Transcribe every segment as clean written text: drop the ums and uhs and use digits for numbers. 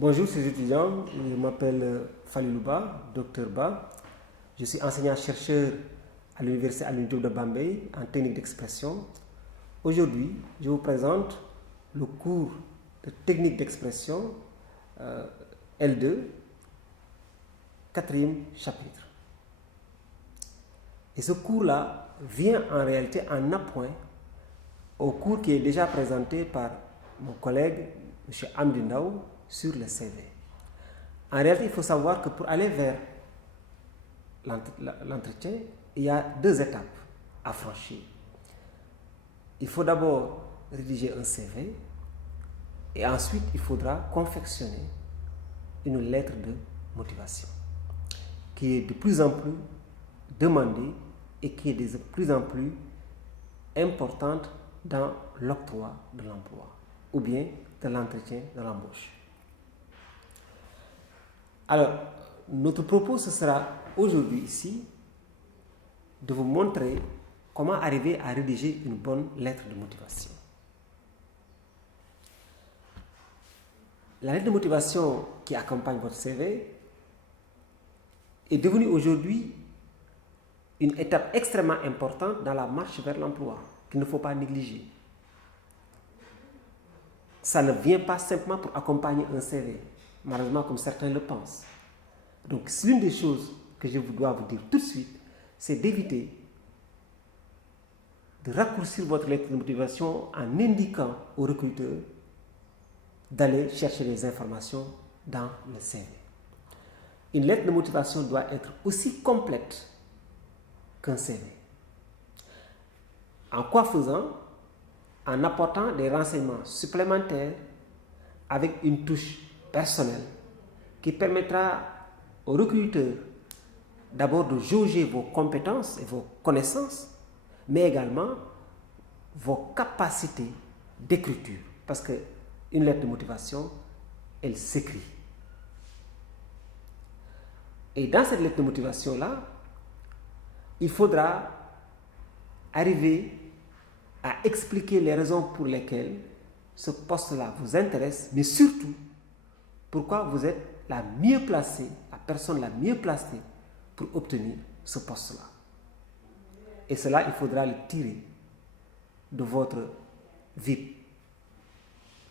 Bonjour, chers étudiants. Je m'appelle Falilou Ba, docteur Ba. Je suis enseignant-chercheur à l'Université Alioune Diop de Bambey en technique d'expression. Aujourd'hui, je vous présente le cours de technique d'expression L2, quatrième chapitre. Et ce cours-là vient en réalité en appoint au cours qui est déjà présenté par mon collègue M. Amdi Ndaw sur le CV. En réalité, il faut savoir que pour aller vers l'entretien, il y a deux étapes à franchir. Il faut d'abord rédiger un CV et ensuite il faudra confectionner une lettre de motivation qui est de plus en plus demandée et qui est de plus en plus importante dans l'octroi de l'emploi ou bien de l'entretien de l'embauche. Alors, notre propos, ce sera aujourd'hui ici de vous montrer comment arriver à rédiger une bonne lettre de motivation. La lettre de motivation qui accompagne votre CV est devenue aujourd'hui une étape extrêmement importante dans la marche vers l'emploi qu'il ne faut pas négliger. Ça ne vient pas simplement pour accompagner un CV, malheureusement comme certains le pensent. Donc, l'une des choses que je dois vous dire tout de suite, c'est d'éviter de raccourcir votre lettre de motivation en indiquant au recruteur d'aller chercher les informations dans le CV. Une lettre de motivation doit être aussi complète qu'un CV. En quoi faisant? En apportant des renseignements supplémentaires avec une touche personnelle qui permettra au recruteur d'abord de jauger vos compétences et vos connaissances, mais également vos capacités d'écriture. Parce qu'une lettre de motivation, elle s'écrit. Et dans cette lettre de motivation-là, il faudra arriver à expliquer les raisons pour lesquelles ce poste-là vous intéresse, mais surtout pourquoi vous êtes la mieux placée, la personne la mieux placée pour obtenir ce poste-là. Et cela, il faudra le tirer de votre vie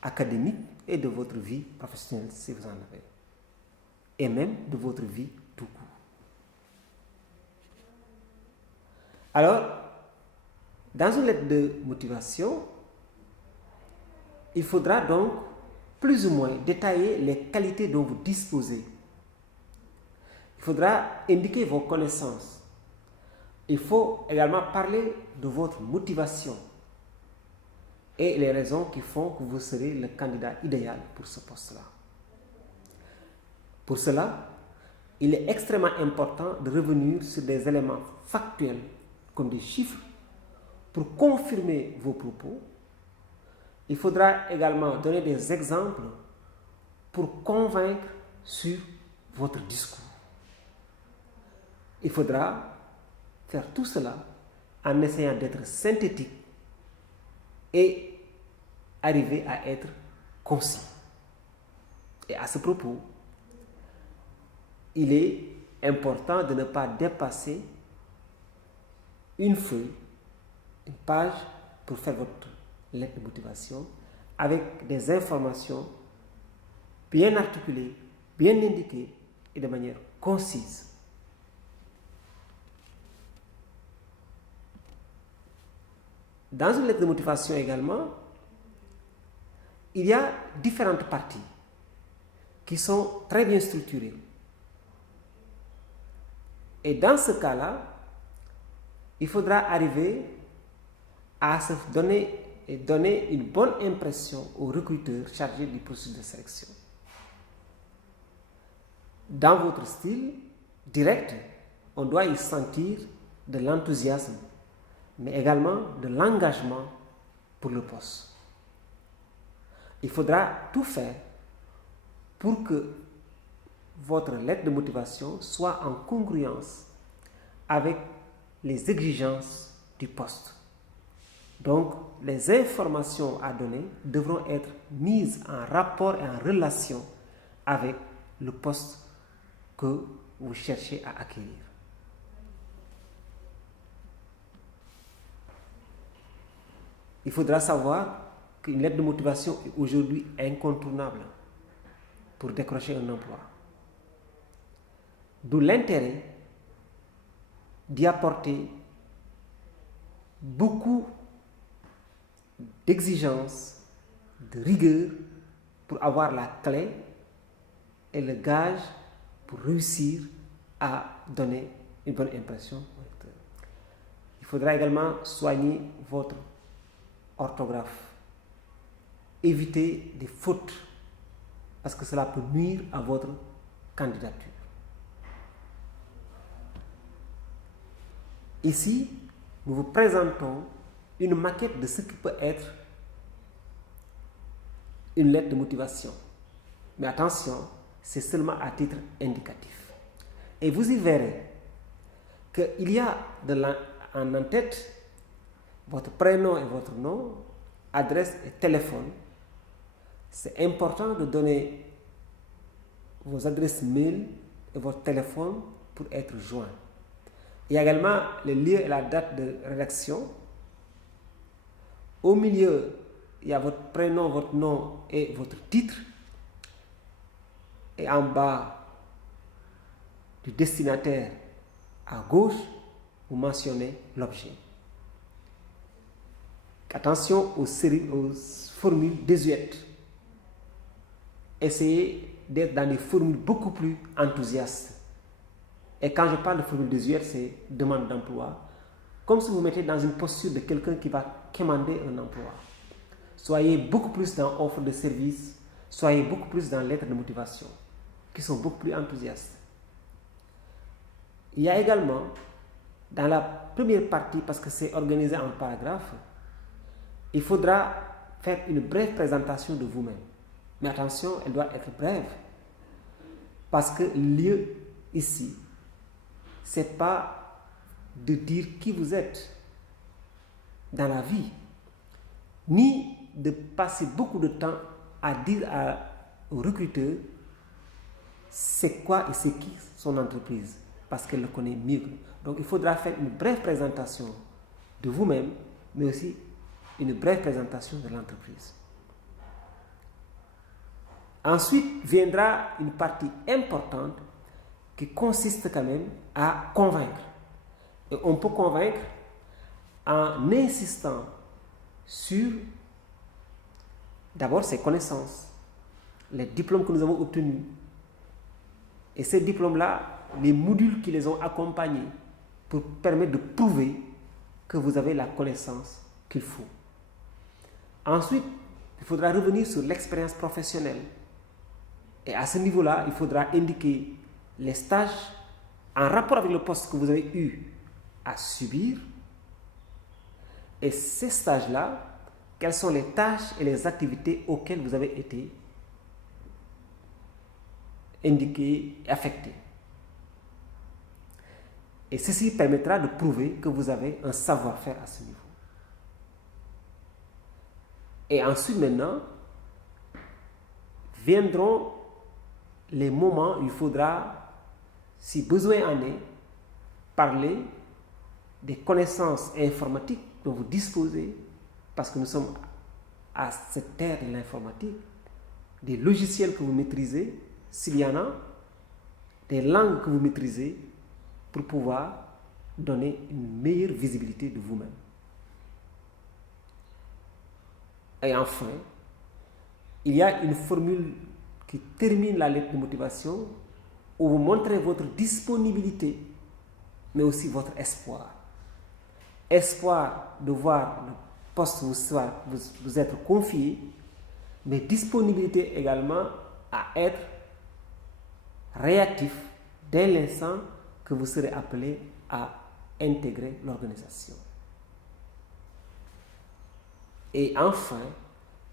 académique et de votre vie professionnelle, si vous en avez, et même de votre vie tout court. Alors, dans une lettre de motivation, il faudra donc plus ou moins détailler les qualités dont vous disposez. Il faudra indiquer vos connaissances. Il faut également parler de votre motivation et les raisons qui font que vous serez le candidat idéal pour ce poste-là. Pour cela, il est extrêmement important de revenir sur des éléments factuels comme des chiffres pour confirmer vos propos. Il faudra également donner des exemples pour convaincre sur votre discours. Il faudra faire tout cela en essayant d'être synthétique et arriver à être concis. Et à ce propos, il est important de ne pas dépasser une feuille, une page pour faire votre lettre de motivation avec des informations bien articulées, bien indiquées et de manière concise. Dans une lettre de motivation également, il y a différentes parties qui sont très bien structurées. Et dans ce cas-là, il faudra arriver à se donner une bonne impression au recruteur chargé du processus de sélection. Dans votre style direct, on doit y sentir de l'enthousiasme, mais également de l'engagement pour le poste. Il faudra tout faire pour que votre lettre de motivation soit en congruence avec les exigences du poste. Donc, les informations à donner devront être mises en rapport et en relation avec le poste que vous cherchez à acquérir. Il faudra savoir qu'une lettre de motivation est aujourd'hui incontournable pour décrocher un emploi. D'où l'intérêt d'y apporter beaucoup d'exigences, de rigueur pour avoir la clé et le gage pour réussir à donner une bonne impression. Il faudra également soigner votre orthographe. Évitez des fautes parce que cela peut nuire à votre candidature. Ici, nous vous présentons une maquette de ce qui peut être une lettre de motivation. Mais attention, c'est seulement à titre indicatif. Et vous y verrez qu'il y a en tête votre prénom et votre nom, adresse et téléphone. C'est important de donner vos adresses mail et votre téléphone pour être joint. Il y a également le lieu et la date de rédaction. Au milieu, il y a votre prénom, votre nom et votre titre. Et en bas du destinataire, à gauche, vous mentionnez l'objet. Attention aux formules désuètes. Essayez d'être dans des formules beaucoup plus enthousiastes. Et quand je parle de formules désuètes, c'est demande d'emploi. Comme si vous mettez dans une posture de quelqu'un qui va commander un emploi. Soyez beaucoup plus dans offre de service, soyez beaucoup plus dans lettres de motivation, qui sont beaucoup plus enthousiastes. Il y a également, dans la première partie, parce que c'est organisé en paragraphes, il faudra faire une brève présentation de vous-même. Mais attention, elle doit être brève. Parce que le lieu ici, ce n'est pas de dire qui vous êtes dans la vie, ni de passer beaucoup de temps à dire au recruteur c'est quoi et c'est qui son entreprise, parce qu'elle le connaît mieux. Donc il faudra faire une brève présentation de vous-même, mais aussi une brève présentation de l'entreprise. Ensuite viendra une partie importante qui consiste quand même à convaincre. Et on peut convaincre en insistant sur d'abord ses connaissances, les diplômes que nous avons obtenus. Et ces diplômes-là, les modules qui les ont accompagnés pour permettre de prouver que vous avez la connaissance qu'il faut. Ensuite, il faudra revenir sur l'expérience professionnelle. Et à ce niveau-là, il faudra indiquer les stages en rapport avec le poste que vous avez eu à subir. Et ces stages-là, quelles sont les tâches et les activités auxquelles vous avez été indiqué et affecté. Et ceci permettra de prouver que vous avez un savoir-faire à ce niveau. Et ensuite, maintenant, viendront les moments où il faudra, si besoin en est, parler des connaissances informatiques dont vous disposez, parce que nous sommes à cette ère de l'informatique, des logiciels que vous maîtrisez, s'il y en a, des langues que vous maîtrisez, pour pouvoir donner une meilleure visibilité de vous-même. Et enfin, il y a une formule qui termine la lettre de motivation où vous montrez votre disponibilité, mais aussi votre espoir. Espoir de voir le poste vous être confié, mais disponibilité également à être réactif dès l'instant que vous serez appelé à intégrer l'organisation. Et enfin,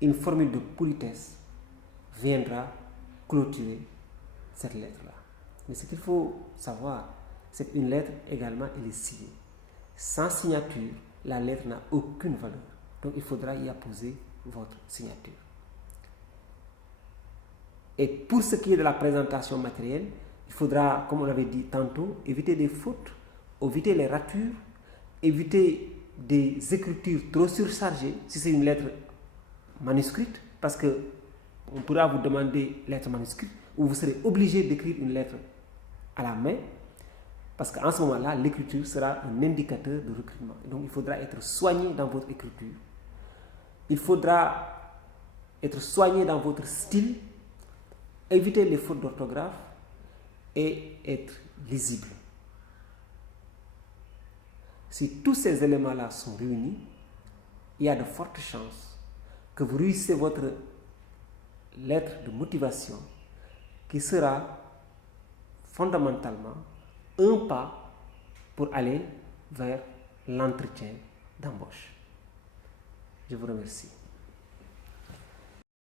une formule de politesse viendra clôturer cette lettre-là. Mais ce qu'il faut savoir, c'est qu'une lettre également, elle est signée. Sans signature, la lettre n'a aucune valeur. Donc il faudra y apposer votre signature. Et pour ce qui est de la présentation matérielle, il faudra, comme on l'avait dit tantôt, éviter des fautes, éviter les ratures, éviter des écritures trop surchargées si c'est une lettre manuscrite, parce que on pourra vous demander lettre manuscrite ou vous serez obligé d'écrire une lettre à la main, parce qu'en ce moment-là, l'écriture sera un indicateur de recrutement. Donc il faudra être soigné dans votre écriture. Il faudra être soigné dans votre style, éviter les fautes d'orthographe et être lisible. Si tous ces éléments-là sont réunis, il y a de fortes chances que vous réussissez votre lettre de motivation qui sera fondamentalement un pas pour aller vers l'entretien d'embauche. Je vous remercie.